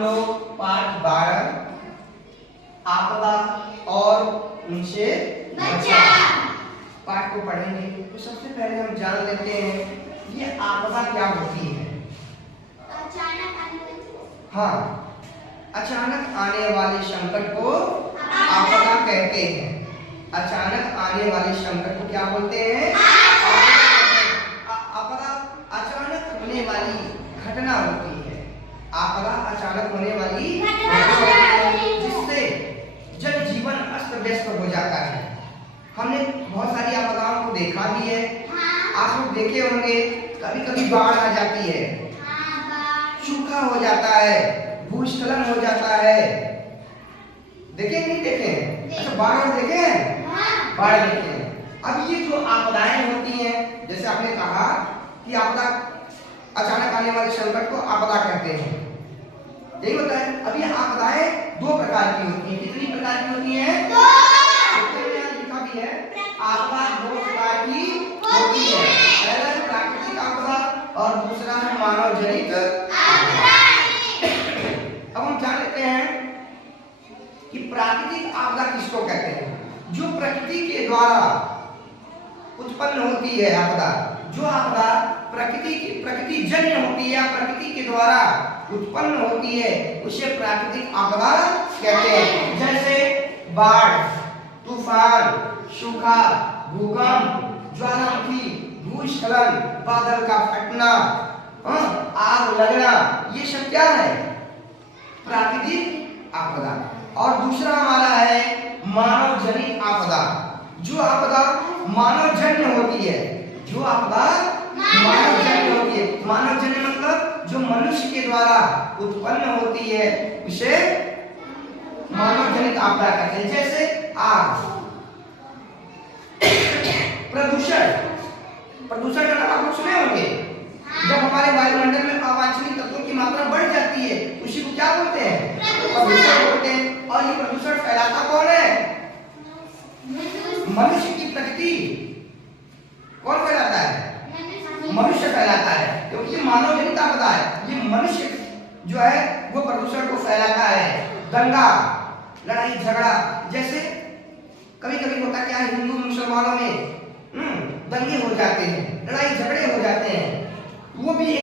हम लोग पाठ 12 आपदा और उनसे बचाव पाठ को पढ़ेंगे। तो सबसे पहले हम जान लेते हैं ये आपदा क्या होती है। हाँ, अचानक आने वाले संकट को आपदा कहते हैं। अचानक आने वाले संकट को क्या बोलते हैं? आपदा अचानक होने वाली घटना होती है। आपदा अचानक होने वाली घटना होती है जिससे जनजीवन अस्त व्यस्त हो जाता है। हमने बहुत सारी आपदाओं को देखा भी है। आप लोग देखे होंगे, कभी कभी बाढ़ आ जाती है, सूखा हो जाता है, भूस्खलन हो जाता है। देखे नहीं देखे? अच्छा, बाढ़ देखे हैं? बाढ़ देखे हैं। अब ये जो आपदाएं होती हैं, जैसे आपने कहा कि आपदा अचानक आने वाले संकट को आपदा कहते हैं, यही होता है। अब ये आपदाएं दो प्रकार की होती हैं। कितनी प्रकार की होती हैं? दो। लिखा भी है, आपदा दो प्रकार की होती है। पहला है प्राकृतिक आपदा और दूसरा है मानव जनित आपदा। अब हम जान लेते हैं कि प्राकृतिक आपदा किसको कहते हैं। जो प्रकृति के द्वारा उत्पन्न होती है आपदा, जो आपदा प्रकृति जन्य होती है, प्रकृति के द्वारा उत्पन्न होती है, उसे प्राकृतिक आपदा कहते हैं। जैसे बाढ़, तूफान, सूखा, भूकंप, ज्वालामुखी, भूस्खलन, बादल का फटना, आग लगना, ये सब क्या है? प्राकृतिक आपदा। और दूसरा हमारा है मानव जनित आपदा। जो आपदा मानव जन्य होती है, जो आपदा मानव जन्य होती है, मानव जन्य मतलब जो मनुष्य के द्वारा उत्पन्न होती है, उसे मानव जनित आपदा कहते हैं। जैसे आग, प्रदूषण का नाम आप लोग सुने होंगे। जब हमारे वायुमंडल में अवांछनीय तत्वों की मात्रा बढ़ जाती है, उसी को क्या बोलते हैं? प्रदूषण बोलते हैं। और ये प्रदूषण फैलाता कौन है? मनुष्य की प्रकृति। कौन फैलाता है? मनुष्य फैलाता है, क्योंकि ये मानव जनित आपदा है। ये मनुष्य जो है वो प्रदूषण को फैलाता है। दंगा, लड़ाई झगड़ा, जैसे कभी कभी होता क्या है, हिंदू मुसलमानों में दंगे हो जाते हैं, लड़ाई झगड़े हो जाते हैं, वो भी